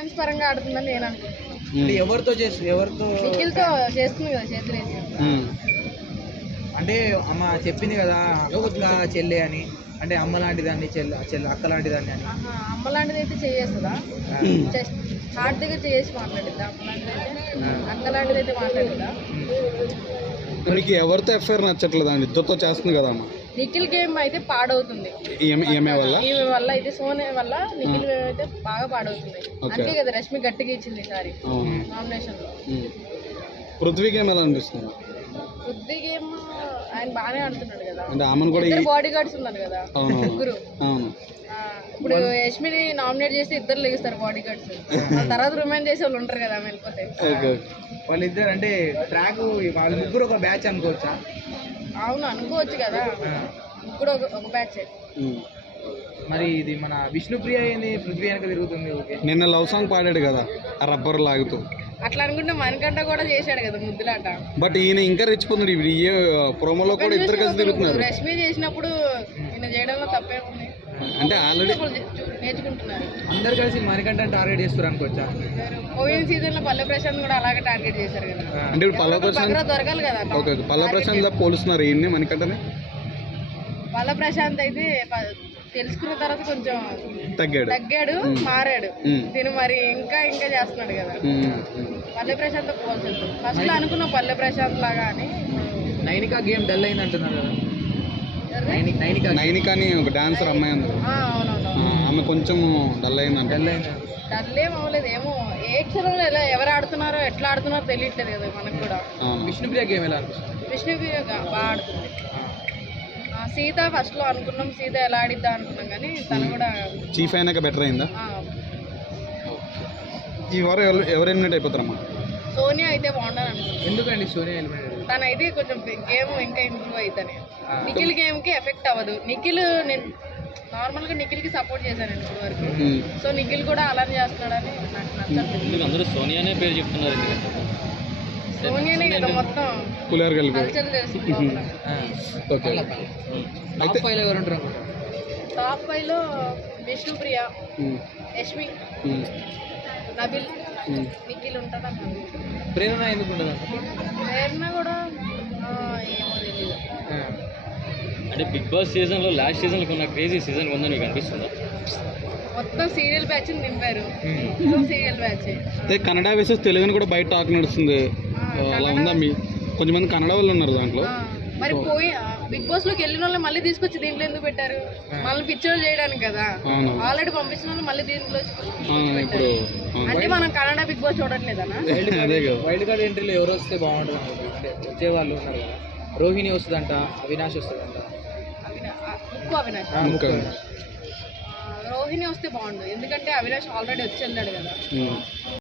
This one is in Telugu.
ఫ్రెండ్స్ పరంగా ఆడుతుందని నేను అనుకుంటున్నాను. అంటే ఎవరితో నిఖిల్తో చేస్తుంది కదా చేతులేసి. అంటే అమ్మ చెప్పింది కదా అక్క చెల్లె అని, అంటే అమ్మ లాంటి దాన్ని చెల్లె అక్క లాంటి దాన్ని అని. అమ్మ లాంటిది అయితే చేస్తుందా? హార్ట్గా చేసి మాట్లాడిద్దా? అమ్మ లాంటిది అయితే అక్క లాంటిది అయితే మాట్లాడిద్దా? నీకు ఎవరితో ఎఫ్ఐఆర్ నచ్చట్లేదు అండి, ఇద్దరితో చేస్తుంది కదా అమ్మ. నిఖిల్ గేమ్ అయితే పాడవుతుంది ఈమె వల్ల అయితే, సోనియా వల్ల నిఖిల్ గేమ్ అయితే బాగా పాడవుతుంది. అందుకే కదా రష్మి గట్టిగా ఇచ్చింది ఈసారి నామినేషన్ లో. పృథ్వీ గేమ్ ఎలా అనిపిస్తుంది? పృథ్వీ గేమ్ ఆయన బాగానే ఆడుతున్నాడు కదా, అంటే ఆమెను కూడా బాడీ గార్డ్స్ ఉన్నారు కదా ముగ్గురు. ఇప్పుడు యష్మిని నామినేట్ చేసి ఇద్దరు లెగిస్తారు బాడీ గార్డ్స్, తర్వాత రిమైండ్ చేసే వాళ్ళు ఉంటారు కదా వెళ్ళిపోతే. వాళ్ళిద్దరు అంటే ట్రాక్ వాళ్ళ ముగ్గురు ఒక బ్యాచ్ అనుకోవచ్చా? అవును అనుకోవచ్చు కదా, ముగ్గురు ఒక బ్యాచ్. మరి ఇది మన విష్ణుప్రియ ఏంది పృథ్వీ వెనక తిరుగుతుంది? ఓకే, నిన్న లవ్ సాంగ్ పాడాడు కదా ఆ రబ్బర్ లాగుతూ. అట్లా అనుకుంటే మనకంట కూడా చేశాడు కదా ముద్దులాట. బట్ ఈయన ఇంకా రెచ్చిపోతున్నాడు, ఇప్పుడు ఏ ప్రోమోలో కూడా ఇద్దరు కలిసి తిరుగుతున్నారు. రష్మి చేసినప్పుడు ఈయన చేయడంలో తప్పే ఉంది, అంటే ఆల్రెడీ నేర్చుకుంటున్నారు. అందరు కలిసి మనకంటే టార్గెట్ చేస్తారు అనుకోవచ్చా? పోయిన సీజన్ లో పల్లె ప్రశాంత్ కూడా అలాగే టార్గెట్ చేశారు కదా. అంటే ఇప్పుడు పల్లె ప్రశాంత్ దొరకాలి కదా. ఓకే, పల్లె ప్రశాంత్ లా పోలుస్తున్నారు ఈయన్ని మనకంటనే. పల్లె ప్రశాంత్ అయితే తెలుసుకున్న తర్వాత కొంచెం తగ్గాడు, మారాడు. దీని మరి ఇంకా చేస్తున్నాడు కదా. పల్లె ప్రశాంత్ పోల్చదు. ఫస్ట్ లో అనుకున్నాం పల్లె ప్రశాంత్ లాగా అని. నైనికా గేమ్ డల్ అయింది అంటున్నారు కదా. నైనికా అని ఒక డాన్సర్ అమ్మాయి ఉంది, ఆమె కొంచెం డల్ అయిందంట. డల్ ఏం అవ్వలేదు, ఏమో ఏ క్షణంలో ఎవరు ఆడుతున్నారో ఎట్లా ఆడుతున్నారో తెలియట్లేదు కదా మనకు కూడా. విష్ణుప్రియ గేమ్ ఎలా అనిపిస్తుంది? విష్ణుప్రియ బాగా ఆడుతుంది. సీత ఫస్ట్ లో అనుకున్నాం సీత ఎలా ఆడిద్దా అనుకున్నాం, కానీ తను కూడా చీఫ్ అయినాక బెటర్ అయిందా? ఈ వారం ఎవరు ఎలిమినేట్ అయిపోతారమ్మా? సోనియా అయితే బాగుంటుంది అనుకుంటున్నాను. ఎందుకండి సోనియా ఎలిమినేట్? తనైతే కొంచెం గేమ్ ఇంకా ఇంప్రూవ్ అవుతానే. నిఖిల్ గేమ్ కి ఎఫెక్ట్ అవ్వదు. నిఖిల్ నేను నార్మల్ గా నిఖిల్ కి సపోర్ట్ చేశాను ఇప్పటి వరకు. సో నిఖిల్ కూడా అలానే చేస్తున్నాడని నాకు నచ్చదు. అందరూ సోనియానే పేరు చెప్తున్నారు. సోనియానే కదా మొత్తం కల్చర్ తెలుసుకుంటున్నాం. టాప్ 5 లో విష్ణుప్రియ, యష్మి, నబిల్, నిఖిల్ ఉంటారా? ప్రేరణ ఎందుకు ఉండదు? ప్రేరణ కూడా ఏమో తెలియదు. అంటే బిగ్ బాస్ సీజన్ లో లాస్ట్ సీజన్ లో ఉన్న క్రేజీ సీజన్ ఉందని మీకు అనిపిస్తుందా? మొత్తం సీరియల్ బ్యాచ్ నింపారు. సీరియల్ బ్యాచ్ కన్నడ వేసెస్ తెలుగుని కూడా బయట టాక్ నడుస్తుంది, అలా ఉందా? మీ కొంతమంది కన్నడ వాళ్ళు ఉన్నారు దాంట్లో. మరి పోయి బిగ్ బాస్ లోకి వెళ్ళిన వాళ్ళు మళ్ళీ తీసుకొచ్చి దీంట్లో ఎందుకు పెట్టారు? మళ్ళీ పిక్చర్ చేయడానికి కదా. ఆల్రెడీ పంపించిన వాళ్ళు మళ్ళీ దీంట్లో అంటే మనం కన్నడ బిగ్ బాస్ చూడట్లేదనా? వైల్డ్ కార్డ్ ఎంట్రీలో ఎవరు వస్తే బాగుంటుంది? అంటే వచ్చే వాళ్ళు ఉన్నారు కదా, రోహిణి వస్తుందంట, అవినాష్ వస్తుందంట. రోహిణి వస్తే బాగుండు, ఎందుకంటే అవినాష్ ఆల్రెడీ వచ్చి వెళ్ళాడు కదా.